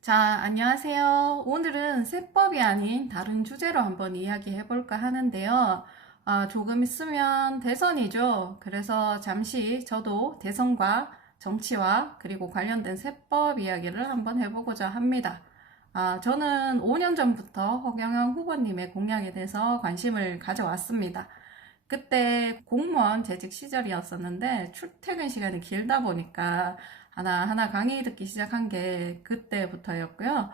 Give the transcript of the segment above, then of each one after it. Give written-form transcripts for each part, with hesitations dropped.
자, 안녕하세요. 오늘은 세법이 아닌 다른 주제로 한번 이야기해 볼까 하는데요. 조금 있으면 대선이죠. 그래서 잠시 저도 대선과 정치와 그리고 관련된 세법 이야기를 한번 해보고자 합니다. 저는 5년 전부터 허경영 후보님의 공약에 대해서 관심을 가져왔습니다. 그때 공무원 재직 시절이었었는데 출퇴근 시간이 길다 보니까 하나하나 강의 듣기 시작한 게 그때부터였고요.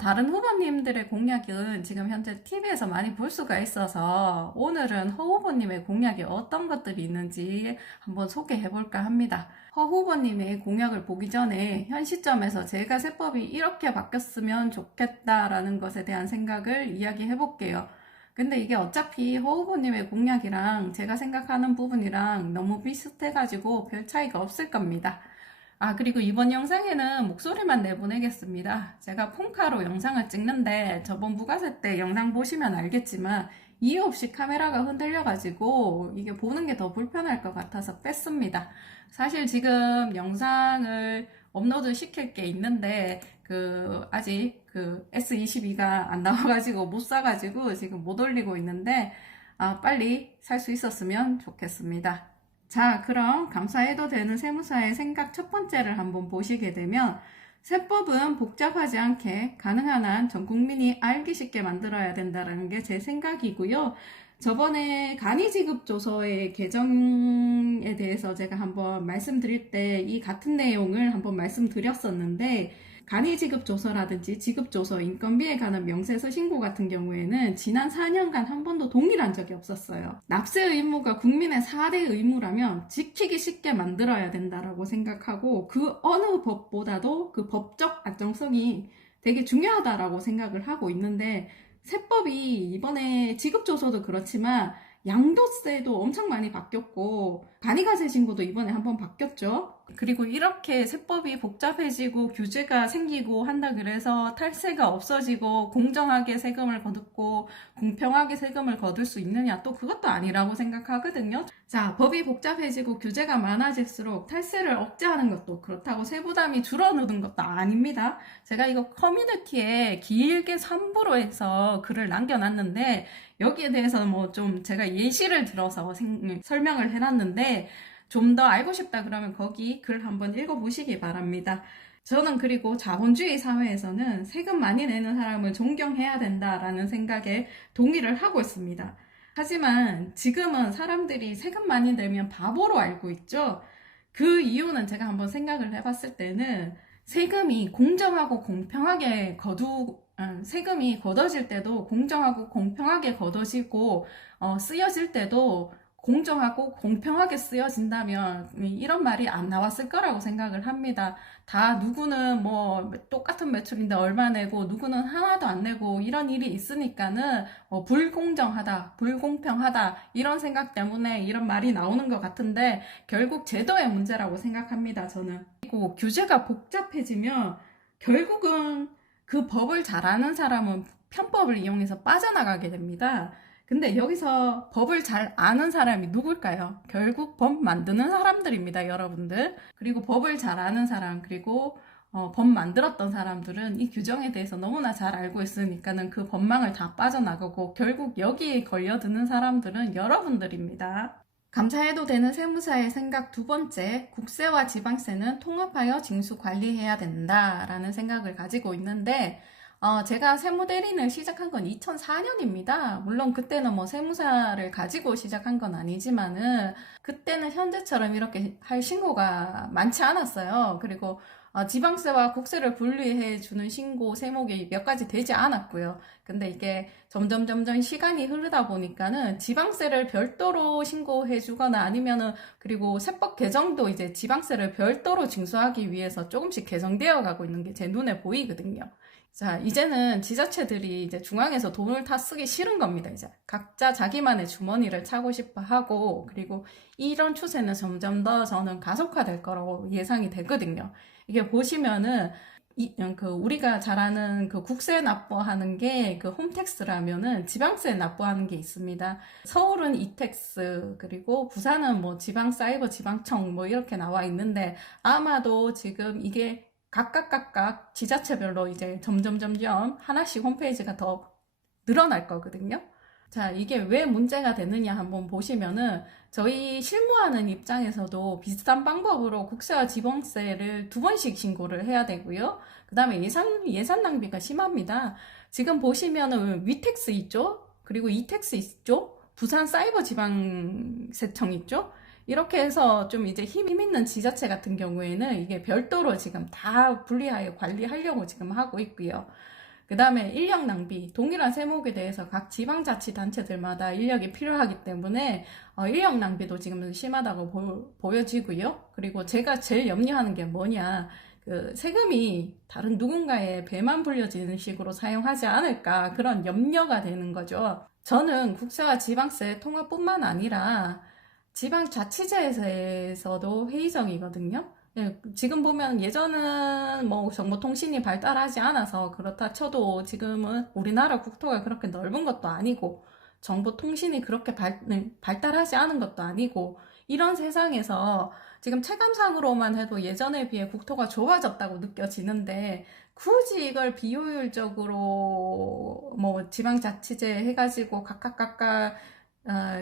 다른 후보님들의 공약은 지금 현재 TV에서 많이 볼 수가 있어서 오늘은 허 후보님의 공약이 어떤 것들이 있는지 한번 소개해 볼까 합니다. 허 후보님의 공약을 보기 전에 현 시점에서 제가 세법이 이렇게 바뀌었으면 좋겠다라는 것에 대한 생각을 이야기해 볼게요. 근데 이게 어차피 허 후보님의 공약이랑 제가 생각하는 부분이랑 너무 비슷해가지고 별 차이가 없을 겁니다. 그리고 이번 영상에는 목소리만 내보내겠습니다. 제가 폰카로 영상을 찍는데 저번 부가세 때 영상 보시면 알겠지만 이유 없이 카메라가 흔들려가지고 이게 보는 게 더 불편할 것 같아서 뺐습니다. 사실 지금 영상을 업로드 시킬 게 있는데 아직 S22가 안 나와가지고 못 사가지고 지금 못 올리고 있는데 빨리 살 수 있었으면 좋겠습니다. 자, 그럼 감사해도 되는 세무사의 생각 첫 번째를 한번 보시게 되면 세법은 복잡하지 않게 가능한 한 전 국민이 알기 쉽게 만들어야 된다는 게 제 생각이고요. 저번에 간이지급조서의 개정에 대해서 제가 한번 말씀드릴 때 이 같은 내용을 한번 말씀드렸었는데 간이지급조서라든지 지급조서, 인건비에 관한 명세서 신고 같은 경우에는 지난 4년간 한 번도 동일한 적이 없었어요. 납세 의무가 국민의 4대 의무라면 지키기 쉽게 만들어야 된다라고 생각하고 그 어느 법보다도 그 법적 안정성이 되게 중요하다라고 생각을 하고 있는데 세법이 이번에 지급조서도 그렇지만 양도세도 엄청 많이 바뀌었고 간이가세 신고도 이번에 한번 바뀌었죠. 그리고 이렇게 세법이 복잡해지고 규제가 생기고 한다 그래서 탈세가 없어지고 공정하게 세금을 거두고 공평하게 세금을 거둘 수 있느냐, 또 그것도 아니라고 생각하거든요. 자, 법이 복잡해지고 규제가 많아질수록 탈세를 억제하는 것도 그렇다고 세부담이 줄어드는 것도 아닙니다. 제가 이거 커뮤니티에 길게 3부로 해서 글을 남겨놨는데 여기에 대해서 뭐 좀 제가 예시를 들어서 설명을 해놨는데 좀 더 알고 싶다 그러면 거기 글 한번 읽어보시기 바랍니다. 저는 그리고 자본주의 사회에서는 세금 많이 내는 사람을 존경해야 된다라는 생각에 동의를 하고 있습니다. 하지만 지금은 사람들이 세금 많이 내면 바보로 알고 있죠. 그 이유는 제가 한번 생각을 해봤을 때는 세금이 공정하고 공평하게 세금이 걷어질 때도 공정하고 공평하게 걷어지고 쓰여질 때도 공정하고 공평하게 쓰여진다면 이런 말이 안 나왔을 거라고 생각을 합니다. 다 누구는 뭐 똑같은 매출인데 얼마 내고 누구는 하나도 안 내고 이런 일이 있으니까는 불공정하다, 불공평하다 이런 생각 때문에 이런 말이 나오는 것 같은데 결국 제도의 문제라고 생각합니다. 저는. 그리고 규제가 복잡해지면 결국은 그 법을 잘 아는 사람은 편법을 이용해서 빠져나가게 됩니다. 근데 여기서 법을 잘 아는 사람이 누굴까요? 결국 법 만드는 사람들입니다, 여러분들. 그리고 법을 잘 아는 사람, 그리고 법 만들었던 사람들은 이 규정에 대해서 너무나 잘 알고 있으니까는 그 법망을 다 빠져나가고 결국 여기에 걸려드는 사람들은 여러분들입니다. 감사해도 되는 세무사의 생각 두 번째, 국세와 지방세는 통합하여 징수 관리해야 된다라는 생각을 가지고 있는데 제가 세무대리인을 시작한 건 2004년입니다. 물론 그때는 뭐 세무사를 가지고 시작한 건 아니지만은 그때는 현재처럼 이렇게 할 신고가 많지 않았어요. 그리고 지방세와 국세를 분리해 주는 신고 세목이 몇 가지 되지 않았고요. 근데 이게 점점 시간이 흐르다 보니까는 지방세를 별도로 신고해 주거나 아니면은 그리고 세법 개정도 이제 지방세를 별도로 징수하기 위해서 조금씩 개정되어 가고 있는 게 제 눈에 보이거든요. 자, 이제는 지자체들이 이제 중앙에서 돈을 다 쓰기 싫은 겁니다, 이제. 각자 자기만의 주머니를 차고 싶어 하고, 그리고 이런 추세는 점점 더 저는 가속화될 거라고 예상이 되거든요. 이게 보시면은, 우리가 잘 아는 그 국세 납부하는 게 그 홈택스라면은 지방세 납부하는 게 있습니다. 서울은 이택스, 그리고 부산은 뭐 지방사이버 지방청 뭐 이렇게 나와 있는데 아마도 지금 이게 각각 지자체별로 이제 점점 하나씩 홈페이지가 더 늘어날 거거든요. 자, 이게 왜 문제가 되느냐 한번 보시면은 저희 실무하는 입장에서도 비슷한 방법으로 국세와 지방세를 2번씩 신고를 해야 되고요. 그 다음에 예산 낭비가 심합니다. 지금 보시면은 위텍스 있죠? 그리고 이텍스 있죠? 부산 사이버지방세청 있죠? 이렇게 해서 좀 이제 힘 있는 지자체 같은 경우에는 이게 별도로 지금 다 분리하여 관리하려고 지금 하고 있고요. 그 다음에 인력 낭비, 동일한 세목에 대해서 각 지방자치단체들마다 인력이 필요하기 때문에 인력 낭비도 지금 심하다고 보여지고요. 그리고 제가 제일 염려하는 게 뭐냐, 그 세금이 다른 누군가의 배만 불려지는 식으로 사용하지 않을까, 그런 염려가 되는 거죠. 저는 국세와 지방세 통합뿐만 아니라 지방자치제에서도 회의적이거든요. 예, 지금 보면 예전은 뭐 정보통신이 발달하지 않아서 그렇다 쳐도 지금은 우리나라 국토가 그렇게 넓은 것도 아니고 정보통신이 그렇게 발달하지 않은 것도 아니고 이런 세상에서 지금 체감상으로만 해도 예전에 비해 국토가 좁아졌다고 느껴지는데 굳이 이걸 비효율적으로 뭐 지방자치제 해가지고 각각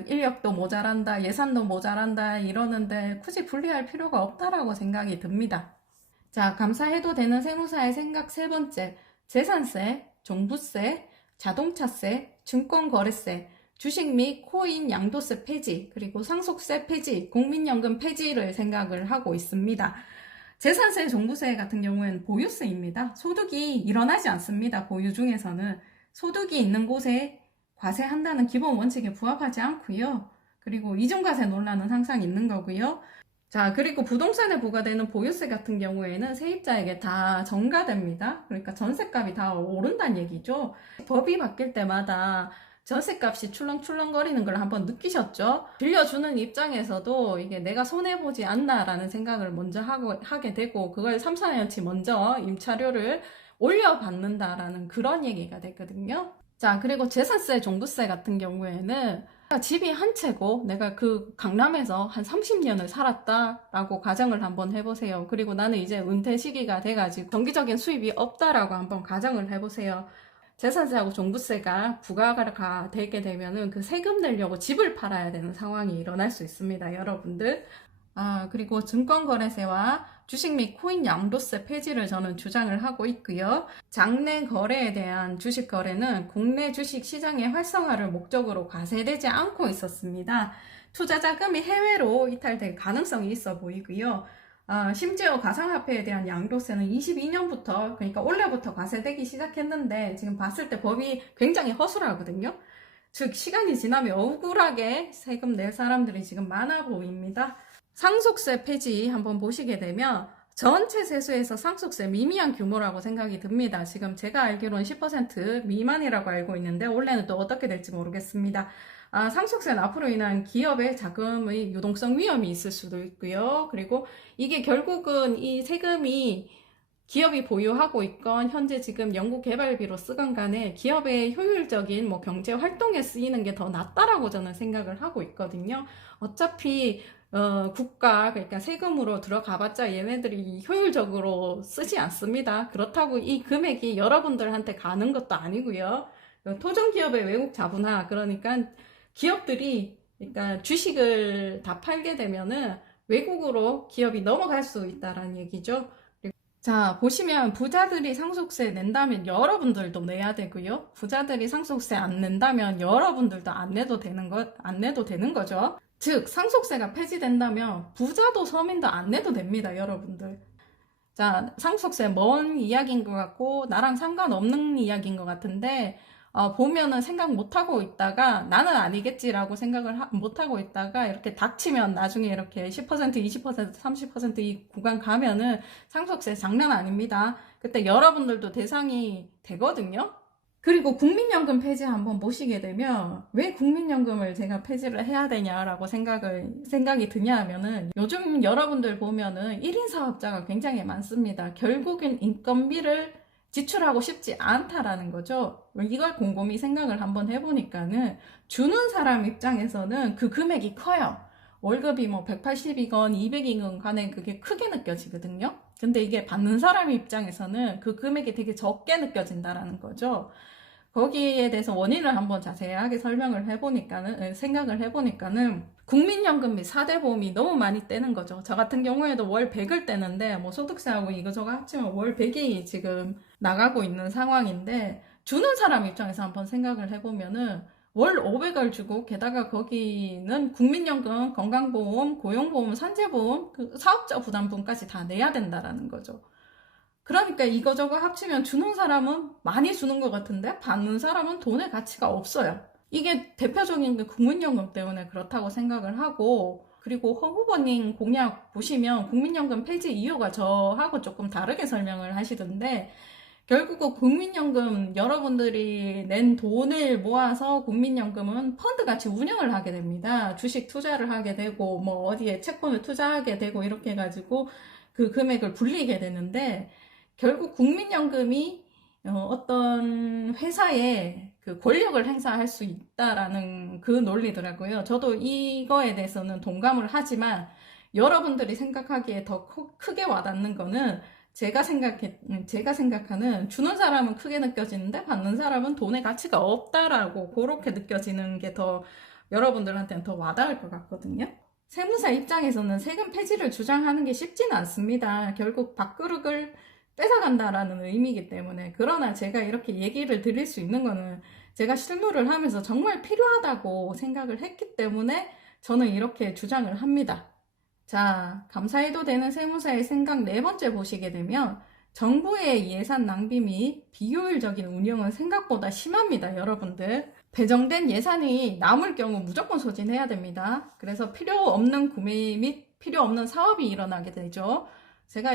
인력도 모자란다, 예산도 모자란다 이러는데 굳이 분리할 필요가 없다라고 생각이 듭니다. 자, 감사해도 되는 세무사의 생각 3번째, 재산세, 종부세, 자동차세, 증권거래세, 주식 및 코인 양도세 폐지, 그리고 상속세 폐지, 국민연금 폐지를 생각을 하고 있습니다. 재산세, 종부세 같은 경우에는 보유세입니다. 소득이 일어나지 않습니다. 보유 중에서는. 소득이 있는 곳에 과세한다는 기본 원칙에 부합하지 않고요. 그리고 이중과세 논란은 항상 있는 거고요. 자, 그리고 부동산에 부과되는 보유세 같은 경우에는 세입자에게 다 전가됩니다. 그러니까 전셋값이 다 오른다는 얘기죠. 법이 바뀔 때마다 전셋값이 출렁출렁거리는 걸 한번 느끼셨죠? 빌려주는 입장에서도 이게 내가 손해보지 않나라는 생각을 먼저 하게 되고 그걸 3, 4년치 먼저 임차료를 올려받는다라는 그런 얘기가 됐거든요. 자, 그리고 재산세, 종부세 같은 경우에는 집이 한 채고 내가 그 강남에서 한 30년을 살았다라고 가정을 한번 해보세요. 그리고 나는 이제 은퇴 시기가 돼가지고 정기적인 수입이 없다라고 한번 가정을 해보세요. 재산세하고 종부세가 부과가 되게 되면은 그 세금 내려고 집을 팔아야 되는 상황이 일어날 수 있습니다, 여러분들. 그리고 증권거래세와 주식 및 코인 양도세 폐지를 저는 주장을 하고 있고요. 장내 거래에 대한 주식 거래는 국내 주식 시장의 활성화를 목적으로 과세되지 않고 있었습니다. 투자 자금이 해외로 이탈될 가능성이 있어 보이고요. 심지어 가상화폐에 대한 양도세는 22년부터, 그러니까 올해부터 과세되기 시작했는데 지금 봤을 때 법이 굉장히 허술하거든요. 즉 시간이 지나면 억울하게 세금 낼 사람들이 지금 많아 보입니다. 상속세 폐지 한번 보시게 되면 전체 세수에서 상속세 미미한 규모라고 생각이 듭니다. 지금 제가 알기로는 10% 미만이라고 알고 있는데 올해는 또 어떻게 될지 모르겠습니다. 상속세는 앞으로 인한 기업의 자금의 유동성 위험이 있을 수도 있고요. 그리고 이게 결국은 이 세금이 기업이 보유하고 있건 현재 지금 연구개발비로 쓰건 간에 기업의 효율적인 뭐 경제 활동에 쓰이는 게 더 낫다라고 저는 생각을 하고 있거든요. 어차피 국가, 그러니까 세금으로 들어가봤자 얘네들이 효율적으로 쓰지 않습니다. 그렇다고 이 금액이 여러분들한테 가는 것도 아니고요. 토종기업의 외국 자본화, 그러니까 기업들이, 그러니까 주식을 다 팔게 되면은 외국으로 기업이 넘어갈 수 있다라는 얘기죠. 자, 보시면 부자들이 상속세 낸다면 여러분들도 내야 되고요. 부자들이 상속세 안 낸다면 여러분들도 안 내도 되는 거죠. 즉, 상속세가 폐지된다면 부자도 서민도 안 내도 됩니다, 여러분들. 자, 상속세 먼 이야기인 것 같고 나랑 상관없는 이야기인 것 같은데 보면은 생각 못하고 있다가 나는 아니겠지라고 생각을 못하고 있다가 이렇게 닥치면 나중에 이렇게 10%, 20%, 30%이 구간 가면은 상속세 장난 아닙니다. 그때 여러분들도 대상이 되거든요. 그리고 국민연금 폐지 한번 보시게 되면 왜 국민연금을 제가 폐지를 해야 되냐라고 생각이 드냐 하면은 요즘 여러분들 보면은 1인 사업자가 굉장히 많습니다. 결국엔 인건비를 지출하고 싶지 않다라는 거죠. 이걸 곰곰이 생각을 한번 해보니까는 주는 사람 입장에서는 그 금액이 커요. 월급이 뭐 180이건 200이건 간에 그게 크게 느껴지거든요. 근데 이게 받는 사람 입장에서는 그 금액이 되게 적게 느껴진다라는 거죠. 거기에 대해서 원인을 한번 자세하게 생각을 해보니까는 국민연금 및 4대 보험이 너무 많이 떼는 거죠. 저 같은 경우에도 월 100을 떼는데 뭐 소득세하고 이거저거 합치면 월 100이 지금 나가고 있는 상황인데, 주는 사람 입장에서 한번 생각을 해보면은 월 500을 주고, 게다가 거기는 국민연금, 건강보험, 고용보험, 산재보험, 그 사업자 부담분까지 다 내야 된다라는 거죠. 그러니까 이거저거 합치면 주는 사람은 많이 주는 것 같은데 받는 사람은 돈의 가치가 없어요. 이게 대표적인 게 국민연금 때문에 그렇다고 생각을 하고, 그리고 허 후보님 공약 보시면 국민연금 폐지 이유가 저하고 조금 다르게 설명을 하시던데, 결국은 국민연금 여러분들이 낸 돈을 모아서 국민연금은 펀드같이 운영을 하게 됩니다. 주식 투자를 하게 되고 뭐 어디에 채권을 투자하게 되고 이렇게 해가지고 그 금액을 불리게 되는데, 결국 국민연금이 어떤 회사에 그 권력을 행사할 수 있다라는 그 논리더라고요. 저도 이거에 대해서는 동감을 하지만, 여러분들이 생각하기에 더 크게 와닿는 거는 제가 생각하는, 주는 사람은 크게 느껴지는데 받는 사람은 돈의 가치가 없다라고 그렇게 느껴지는 게 더 여러분들한테는 더 와닿을 것 같거든요. 세무사 입장에서는 세금 폐지를 주장하는 게 쉽지는 않습니다. 결국 밥그릇을 뺏어간다라는 의미이기 때문에. 그러나 제가 이렇게 얘기를 드릴 수 있는 거는 제가 실무를 하면서 정말 필요하다고 생각을 했기 때문에 저는 이렇게 주장을 합니다. 자, 감사해도 되는 세무사의 생각 네 번째 보시게 되면, 정부의 예산 낭비 및 비효율적인 운영은 생각보다 심합니다, 여러분들. 배정된 예산이 남을 경우 무조건 소진해야 됩니다. 그래서 필요 없는 구매 및 필요 없는 사업이 일어나게 되죠. 제가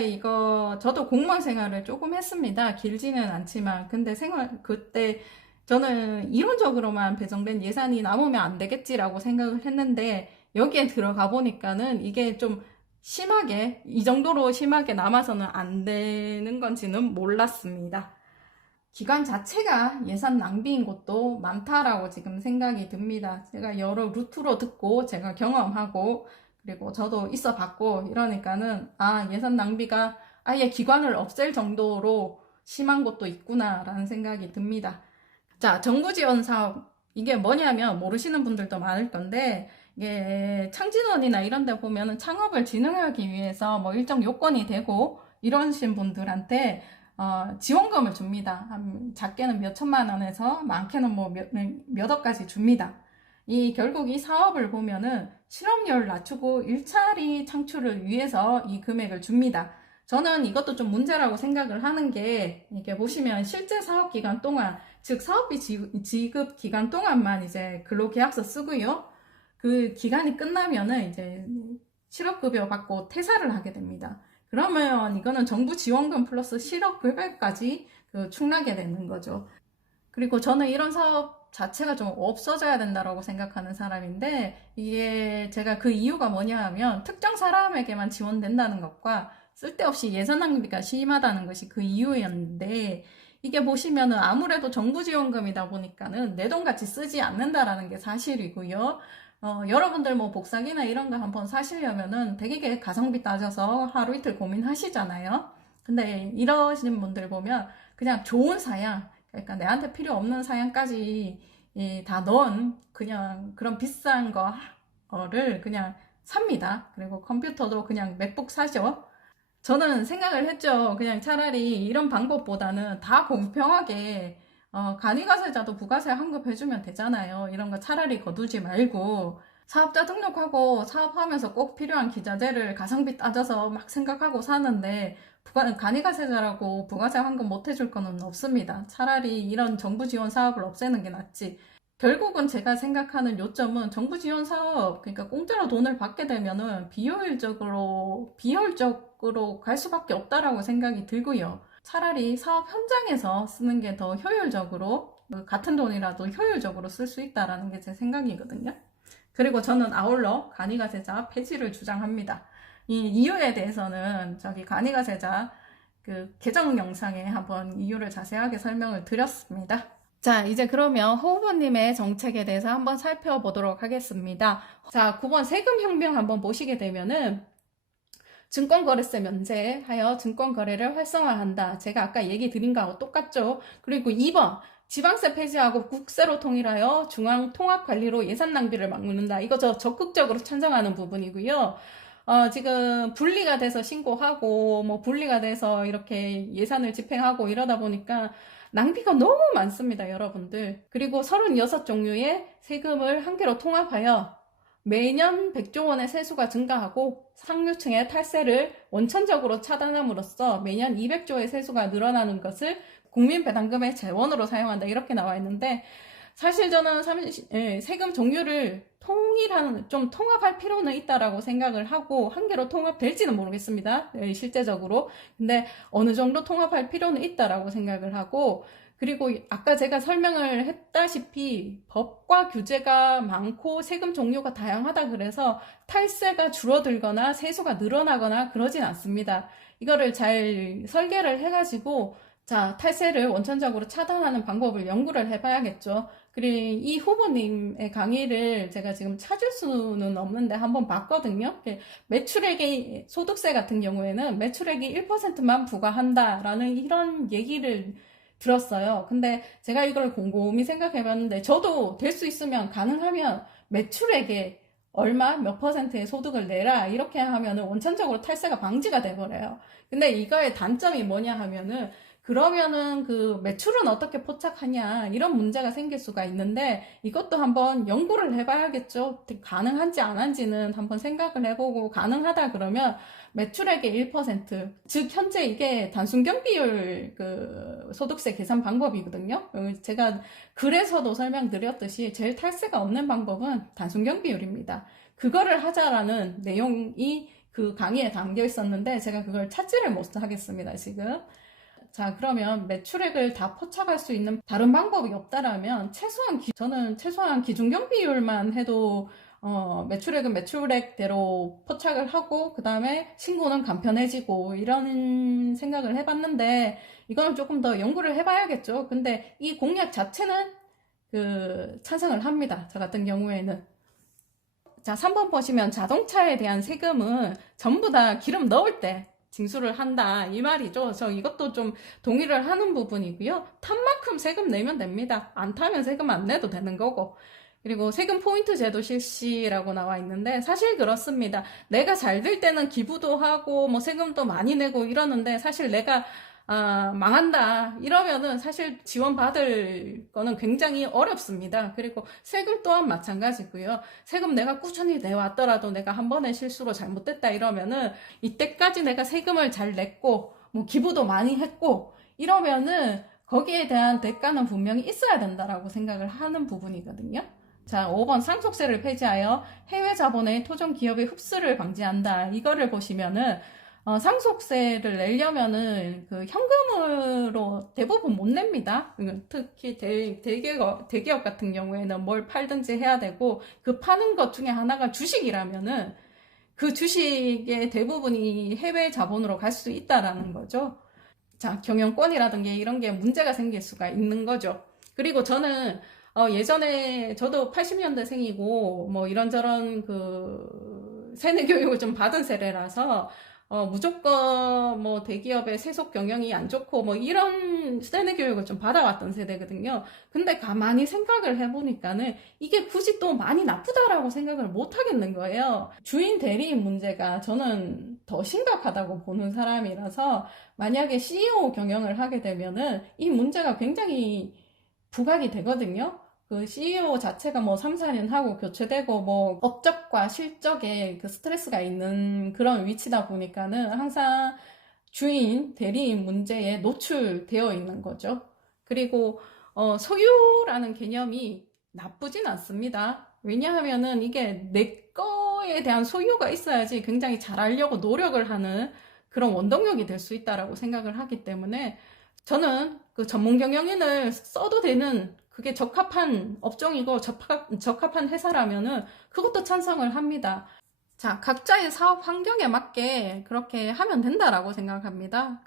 저도 공무원 생활을 조금 했습니다. 길지는 않지만. 근데 그때 저는 이론적으로만 배정된 예산이 남으면 안 되겠지라고 생각을 했는데, 여기에 들어가 보니까는 이게 좀 심하게, 이 정도로 심하게 남아서는 안 되는 건지는 몰랐습니다. 기관 자체가 예산 낭비인 곳도 많다라고 지금 생각이 듭니다. 제가 여러 루트로 듣고 제가 경험하고 그리고 저도 있어 봤고 이러니까는 예산 낭비가 아예 기관을 없앨 정도로 심한 곳도 있구나라는 생각이 듭니다. 자, 정부 지원 사업, 이게 뭐냐면 모르시는 분들도 많을 건데, 이게 창진원이나 이런 데 보면은 창업을 진흥하기 위해서 뭐 일정 요건이 되고 이러신 분들한테 지원금을 줍니다. 작게는 몇 천만 원에서 많게는 뭐 몇 억까지 줍니다. 결국 이 사업을 보면은 실업률을 낮추고 일자리 창출을 위해서 이 금액을 줍니다. 저는 이것도 좀 문제라고 생각을 하는 게, 이렇게 보시면 실제 사업 기간 동안, 즉 사업비 지급 기간 동안만 이제 근로계약서 쓰고요. 그 기간이 끝나면은 이제 실업급여 받고 퇴사를 하게 됩니다. 그러면 이거는 정부 지원금 플러스 실업급여까지 축나게 되는 거죠. 그리고 저는 이런 사업 자체가 좀 없어져야 된다고 생각하는 사람인데, 이게 제가 그 이유가 뭐냐 하면 특정 사람에게만 지원된다는 것과 쓸데없이 예산 낭비가 심하다는 것이 그 이유였는데, 이게 보시면은 아무래도 정부 지원금이다 보니까는 내 돈같이 쓰지 않는다라는 게 사실이고요. 여러분들 뭐 복사기나 이런 거 한번 사시려면은 되게 가성비 따져서 하루 이틀 고민하시잖아요. 근데 이러시는 분들 보면 그냥 좋은 사양, 그러니까 내한테 필요 없는 사양까지 다 넣은 그냥 그런 비싼 거를 그냥 삽니다. 그리고 컴퓨터도 그냥 맥북 사죠. 저는 생각을 했죠. 그냥 차라리 이런 방법보다는 다 공평하게 간이가세자도 부가세 환급해주면 되잖아요. 이런 거 차라리 거두지 말고, 사업자 등록하고 사업하면서 꼭 필요한 기자재를 가성비 따져서 막 생각하고 사는데 간이가세자라고 부가세 환급 못 해줄 거는 없습니다. 차라리 이런 정부 지원 사업을 없애는 게 낫지. 결국은 제가 생각하는 요점은 정부 지원 사업, 그러니까 공짜로 돈을 받게 되면은 비효율적으로 갈 수밖에 없다라고 생각이 들고요. 차라리 사업 현장에서 쓰는 게 더 효율적으로, 같은 돈이라도 효율적으로 쓸 수 있다라는 게 제 생각이거든요. 그리고 저는 아울러 간이가세자 폐지를 주장합니다. 이 이유에 대해서는 간이가세자 개정 영상에 한번 이유를 자세하게 설명을 드렸습니다. 자, 이제 그러면 허 후보님의 정책에 대해서 한번 살펴보도록 하겠습니다. 자, 9번 세금혁명 한번 보시게 되면은, 증권거래세 면제하여 증권거래를 활성화한다. 제가 아까 얘기 드린 거하고 똑같죠. 그리고 2번, 지방세 폐지하고 국세로 통일하여 중앙 통합관리로 예산 낭비를 막는다. 이거 저 적극적으로 찬성하는 부분이고요. 지금 분리가 돼서 신고하고, 뭐 분리가 돼서 이렇게 예산을 집행하고 이러다 보니까 낭비가 너무 많습니다, 여러분들. 그리고 36종류의 세금을 한 개로 통합하여 매년 100조 원의 세수가 증가하고 상류층의 탈세를 원천적으로 차단함으로써 매년 200조의 세수가 늘어나는 것을 국민배당금의 재원으로 사용한다. 이렇게 나와 있는데, 사실 저는 세금 종류를 좀 통합할 필요는 있다라고 생각을 하고, 한 개로 통합될지는 모르겠습니다. 실제적으로. 근데 어느 정도 통합할 필요는 있다라고 생각을 하고, 그리고 아까 제가 설명을 했다시피 법과 규제가 많고 세금 종류가 다양하다 그래서 탈세가 줄어들거나 세수가 늘어나거나 그러진 않습니다. 이거를 잘 설계를 해가지고 자, 탈세를 원천적으로 차단하는 방법을 연구를 해봐야겠죠. 그리고 이 후보님의 강의를 제가 지금 찾을 수는 없는데 한번 봤거든요. 매출액의 소득세 같은 경우에는 매출액이 1%만 부과한다라는 이런 얘기를 들었어요. 근데 제가 이걸 곰곰이 생각해봤는데 저도 될 수 있으면 가능하면 매출액에 얼마 몇 퍼센트의 소득을 내라 이렇게 하면은 원천적으로 탈세가 방지가 돼버려요. 근데 이거의 단점이 뭐냐 하면은 그러면은 그 매출은 어떻게 포착하냐 이런 문제가 생길 수가 있는데 이것도 한번 연구를 해봐야겠죠. 가능한지 안 한지는 한번 생각을 해보고 가능하다 그러면 매출액의 1%, 즉 현재 이게 단순경 비율 그 소득세 계산 방법이거든요. 제가 글에서도 설명드렸듯이 제일 탈세가 없는 방법은 단순경 비율입니다. 그거를 하자라는 내용이 그 강의에 담겨 있었는데 제가 그걸 찾지를 못하겠습니다, 지금. 자, 그러면 매출액을 다 포착할 수 있는 다른 방법이 없다라면 저는 최소한 기준경 비율만 해도 매출액은 매출액대로 포착을 하고 그 다음에 신고는 간편해지고 이런 생각을 해봤는데 이거는 조금 더 연구를 해봐야겠죠. 근데 이 공약 자체는 찬성을 합니다. 저 같은 경우에는. 자, 3번 보시면 자동차에 대한 세금은 전부 다 기름 넣을 때 징수를 한다 이 말이죠. 저 이것도 좀 동의를 하는 부분이고요. 탄 만큼 세금 내면 됩니다. 안 타면 세금 안 내도 되는 거고. 그리고 세금 포인트 제도 실시라고 나와 있는데 사실 그렇습니다. 내가 잘 될 때는 기부도 하고 뭐 세금도 많이 내고 이러는데 사실 내가 망한다 이러면은 사실 지원받을 거는 굉장히 어렵습니다. 그리고 세금 또한 마찬가지고요. 세금 내가 꾸준히 내왔더라도 내가 한 번의 실수로 잘못됐다 이러면은 이때까지 내가 세금을 잘 냈고 뭐 기부도 많이 했고 이러면은 거기에 대한 대가는 분명히 있어야 된다라고 생각을 하는 부분이거든요. 자, 5번 상속세를 폐지하여 해외 자본의 토종 기업의 흡수를 방지한다. 이거를 보시면은 상속세를 내려면은 그 현금으로 대부분 못 냅니다. 특히 대기업 같은 경우에는 뭘 팔든지 해야 되고 그 파는 것 중에 하나가 주식이라면은 그 주식의 대부분이 해외 자본으로 갈 수 있다라는 거죠. 자, 경영권이라든가 이런 게 문제가 생길 수가 있는 거죠. 그리고 저는 예전에 저도 80년대생이고 뭐 이런저런 그 세뇌 교육을 좀 받은 세대라서 무조건 뭐 대기업의 세속 경영이 안 좋고 뭐 이런 세뇌 교육을 좀 받아왔던 세대거든요. 근데 가만히 생각을 해보니까는 이게 굳이 또 많이 나쁘다라고 생각을 못 하겠는 거예요. 주인 대리인 문제가 저는 더 심각하다고 보는 사람이라서 만약에 CEO 경영을 하게 되면은 이 문제가 굉장히 부각이 되거든요. 그 CEO 자체가 뭐 3, 4년 하고 교체되고 뭐 업적과 실적에 그 스트레스가 있는 그런 위치다 보니까는 항상 주인, 대리인 문제에 노출되어 있는 거죠. 그리고 소유라는 개념이 나쁘진 않습니다. 왜냐하면은 이게 내 거에 대한 소유가 있어야지 굉장히 잘하려고 노력을 하는 그런 원동력이 될 수 있다라고 생각을 하기 때문에 저는 그 전문 경영인을 써도 되는 그게 적합한 업종이고 적합한 회사라면은 그것도 찬성을 합니다. 자, 각자의 사업 환경에 맞게 그렇게 하면 된다라고 생각합니다.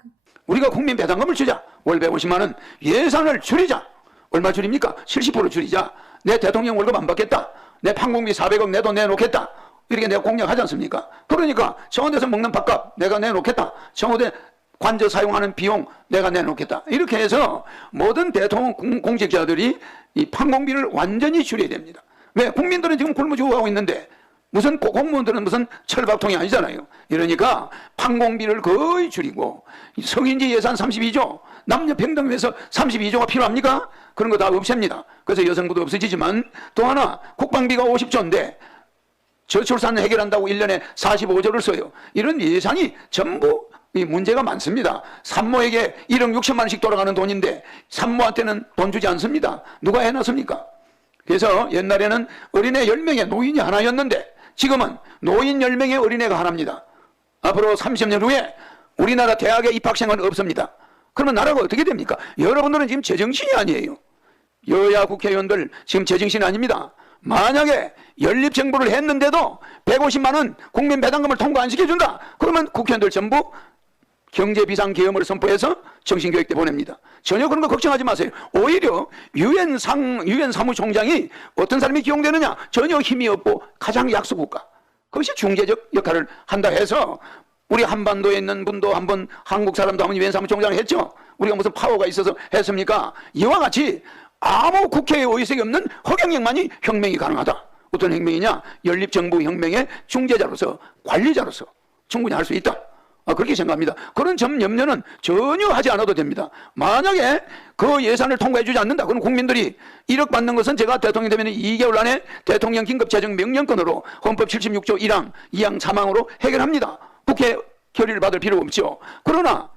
우리가 국민 배당금을 주자. 월 150만 원 예산을 줄이자. 얼마 줄입니까? 70% 줄이자. 내 대통령 월급 안 받겠다. 내 판공비 400억 내도 내놓겠다. 이렇게 내가 공약하지 않습니까? 그러니까 청와대에서 먹는 밥값 내가 내놓겠다. 청와대 관저 사용하는 비용 내가 내놓겠다. 이렇게 해서 모든 대통령 공직자들이 이 판공비를 완전히 줄여야 됩니다. 왜? 국민들은 지금 굶어 죽어가고 있는데 무슨 공무원들은 무슨 철밥통이 아니잖아요. 이러니까 판공비를 거의 줄이고 성인지 예산 32조, 남녀 평등 위해서 32조가 필요합니까? 그런 거 다 없앱니다. 그래서 여성부도 없어지지만 또 하나 국방비가 50조인데 저출산 해결한다고 1년에 45조를 써요. 이런 예산이 전부 이 문제가 많습니다. 산모에게 1억 6천만 원씩 돌아가는 돈인데 산모한테는 돈 주지 않습니다. 누가 해놨습니까? 그래서 옛날에는 어린애 10명에 노인이 하나였는데 지금은 노인 10명에 어린애가 하나입니다. 앞으로 30년 후에 우리나라 대학의 입학생은 없습니다. 그러면 나라가 어떻게 됩니까? 여러분들은 지금 제정신이 아니에요. 여야 국회의원들 지금 제정신 아닙니다. 만약에 연립정부를 했는데도 150만 원 국민 배당금을 통과 안 시켜준다. 그러면 국회의원들 전부 경제비상계엄을 선포해서 정신교육대 보냅니다. 전혀 그런 거 걱정하지 마세요. 오히려 유엔 사무총장이 어떤 사람이 기용되느냐? 전혀 힘이 없고 가장 약소국가. 그것이 중재적 역할을 한다 해서 우리 한반도에 있는 분도 한번 한국 사람도 한번 유엔 사무총장을 했죠. 우리가 무슨 파워가 있어서 했습니까? 이와 같이 아무 국회의 의석이 없는 허경영만이 혁명이 가능하다. 어떤 혁명이냐? 연립정부 혁명의 중재자로서 관리자로서 충분히 할 수 있다. 그렇게 생각합니다. 그런 점 염려는 전혀 하지 않아도 됩니다. 만약에 그 예산을 통과해 주지 않는다. 그럼 국민들이 1억 받는 것은 제가 대통령이 되면 2개월 안에 대통령 긴급재정 명령권으로 헌법 76조 1항, 2항, 3항으로 해결합니다. 국회 결의를 받을 필요 없죠. 그러나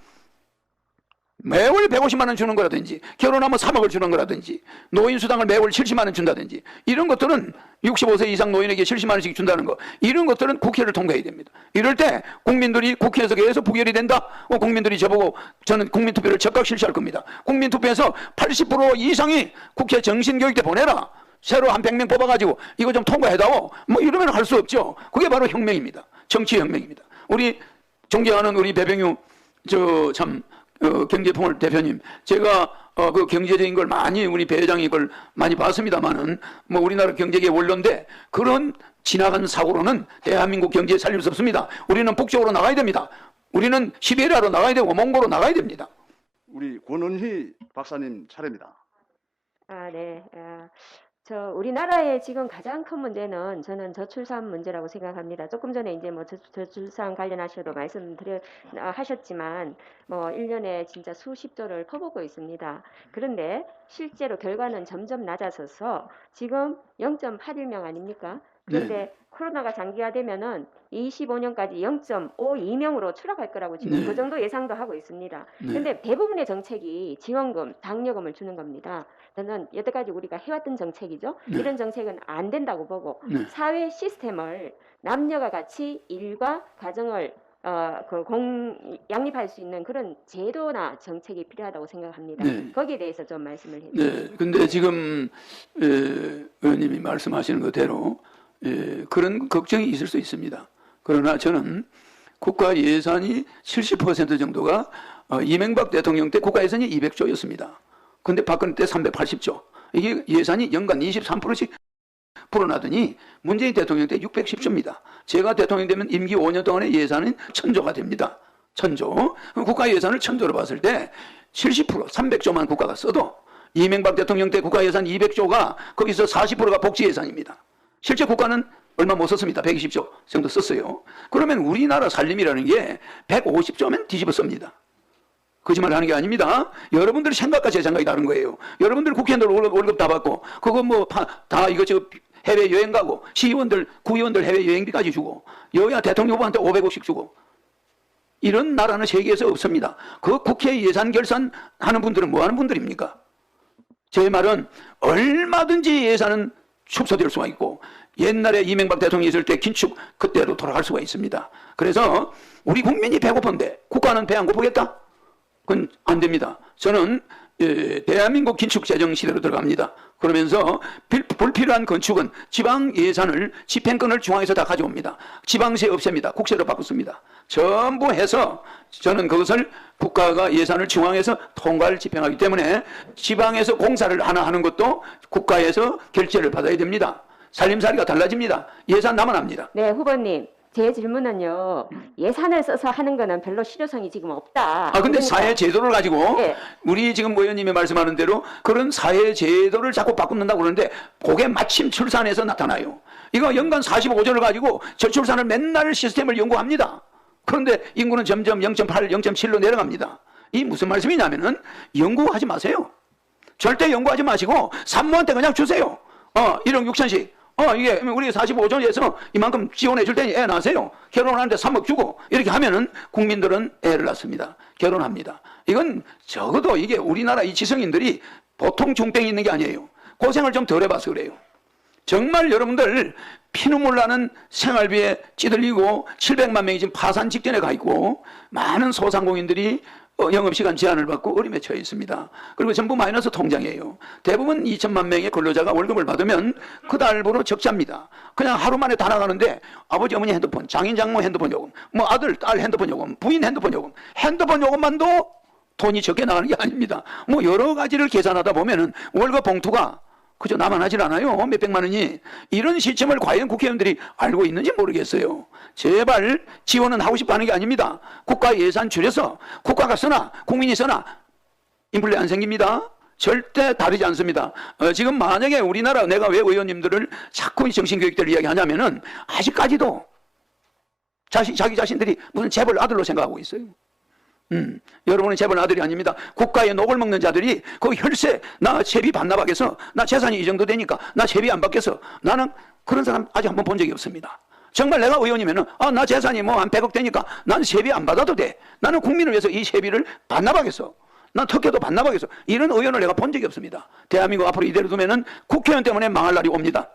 매월 150만 원 주는 거라든지 결혼하면 3억을 주는 거라든지 노인수당을 매월 70만 원 준다든지 이런 것들은 65세 이상 노인에게 70만 원씩 준다는 거 이런 것들은 국회를 통과해야 됩니다. 이럴 때 국민들이 국회에서 계속 부결이 된다? 국민들이 저보고 저는 국민투표를 적극 실시할 겁니다. 국민투표에서 80% 이상이 국회 정신교육대 보내라. 새로 한 100명 뽑아가지고 이거 좀 통과해다오. 뭐 이러면 할 수 없죠. 그게 바로 혁명입니다. 정치혁명입니다. 우리 존경하는 우리 배병유 경제통을 대표님, 제가 그 경제적인 걸 많이 우리 배 회장이 이걸 많이 봤습니다만은 뭐 우리나라 경제계 원로인데 그런 지나간 사고로는 대한민국 경제에 살릴 수 없습니다. 우리는 북쪽으로 나가야 됩니다. 우리는 시베리아로 나가야 되고 몽골로 나가야 됩니다. 우리 권은희 박사님 차례입니다. 네. 우리나라의 지금 가장 큰 문제는 저는 저출산 문제라고 생각합니다. 조금 전에 이제 뭐 저출산 관련하셔도 하셨지만 뭐 1년에 진짜 수십조를 퍼붓고 있습니다. 그런데 실제로 결과는 점점 낮아져서 지금 0.81명 아닙니까? 그런데 코로나가 장기화되면은 25년까지 0.52명으로 추락할 거라고 지금 그 정도 예상도 하고 있습니다. 그런데 대부분의 정책이 지원금, 당뇨금을 주는 겁니다. 저는 여태까지 우리가 해왔던 정책이죠. 이런 정책은 안 된다고 보고 사회 시스템을 남녀가 같이 일과 가정을 양립할 수 있는 그런 제도나 정책이 필요하다고 생각합니다. 거기에 대해서 좀 말씀을 해주세요. 네, 근데 지금 의원님이 말씀하시는 그대로 그런 걱정이 있을 수 있습니다. 그러나 저는 국가 예산이 70% 정도가 이명박 대통령 때 국가 예산이 200조였습니다. 근데 박근혜 때 380조. 이게 예산이 연간 23%씩 불어나더니 문재인 대통령 때 610조입니다. 제가 대통령 되면 임기 5년 동안의 예산은 1000조가 됩니다. 1000조. 국가 예산을 1000조로 봤을 때 70%, 300조만 국가가 써도 이명박 대통령 때 국가 예산 200조가 거기서 40%가 복지 예산입니다. 실제 국가는 얼마 못 썼습니다. 120조 정도 썼어요. 그러면 우리나라 살림이라는 게 150조면 뒤집어 씁니다. 거짓말 하는 게 아닙니다. 여러분들 생각과 제 생각이 다른 거예요. 여러분들 국회의원들 월급 다 받고, 그거 뭐 다 이것저것 해외여행 가고, 시의원들, 구의원들 해외여행비까지 주고, 여야 대통령 후보한테 500억씩 주고, 이런 나라는 세계에서 없습니다. 그 국회 예산 결산하는 분들은 뭐 하는 분들입니까? 제 말은 얼마든지 예산은 축소될 수가 있고, 옛날에 이명박 대통령이 있을 때 긴축 그때로 돌아갈 수가 있습니다. 그래서 우리 국민이 배고픈데 국가는 배 안 고프겠다? 그건 안 됩니다. 저는 대한민국 긴축재정 시대로 들어갑니다. 그러면서 불필요한 건축은 지방 예산을 집행권을 중앙에서 다 가져옵니다. 지방세 없앱니다. 국세로 바꿨습니다. 전부 해서 저는 그것을 국가가 예산을 중앙에서 통과를 집행하기 때문에 지방에서 공사를 하나 하는 것도 국가에서 결제를 받아야 됩니다. 살림살이가 달라집니다. 예산 남아납니다. 네, 후보님. 제 질문은요. 예산을 써서 하는 거는 별로 실효성이 지금 없다. 근데 그러니까 사회 제도를 가지고 예. 우리 지금 모 의원님이 말씀하는 대로 그런 사회 제도를 자꾸 바꾼다고 그러는데 그게 마침 출산에서 나타나요. 이거 연간 45조를 가지고 저출산을 맨날 시스템을 연구합니다. 그런데 인구는 점점 0.8, 0.7로 내려갑니다. 이 무슨 말씀이냐면은 연구하지 마세요. 절대 연구하지 마시고 산모한테 그냥 주세요. 1억 6천씩. 이게 우리 45조에서 이만큼 지원해 줄 테니 애 낳으세요. 결혼하는데 3억 주고 이렇게 하면은 국민들은 애를 낳습니다. 결혼합니다. 이건 적어도 이게 우리나라 이 지성인들이 보통 중병이 있는 게 아니에요. 고생을 좀 덜 해봐서 그래요. 정말 여러분들 피눈물 나는 생활비에 찌들리고 700만 명이 지금 파산 직전에 가 있고 많은 소상공인들이 영업시간 제한을 받고 어림에 처해 있습니다. 그리고 전부 마이너스 통장이에요. 대부분 2천만 명의 근로자가 월급을 받으면 그 달부로 적자입니다. 그냥 하루 만에 다 나가는데 아버지 어머니 핸드폰, 장인 장모 핸드폰 요금, 뭐 아들 딸 핸드폰 요금, 부인 핸드폰 요금, 핸드폰 요금만도 돈이 적게 나가는 게 아닙니다. 뭐 여러 가지를 계산하다 보면은 월급 봉투가 그저 남아나질 않아요. 몇백만 원이. 이런 시점을 과연 국회의원들이 알고 있는지 모르겠어요. 제발 지원은 하고 싶어 하는 게 아닙니다. 국가 예산 줄여서 국가가 쓰나 국민이 쓰나 인플레 안 생깁니다. 절대 다르지 않습니다. 지금 만약에 우리나라 내가 왜 의원님들을 자꾸 이 정신교육들 이야기하냐면은 아직까지도 자기 자신들이 무슨 재벌 아들로 생각하고 있어요. 여러분은 재벌 아들이 아닙니다. 국가의 녹을 먹는 자들이 그 혈세 나 세비 반납하겠어. 나 재산이 이 정도 되니까 나 세비 안 받겠어. 나는 그런 사람 아직 한번 본 적이 없습니다. 정말 내가 의원이면은 나 재산이 뭐 한 100억 되니까 난 세비 안 받아도 돼. 나는 국민을 위해서 이 세비를 반납하겠어. 난 특혜도 반납하겠어. 이런 의원을 내가 본 적이 없습니다. 대한민국 앞으로 이대로 두면은 국회의원 때문에 망할 날이 옵니다.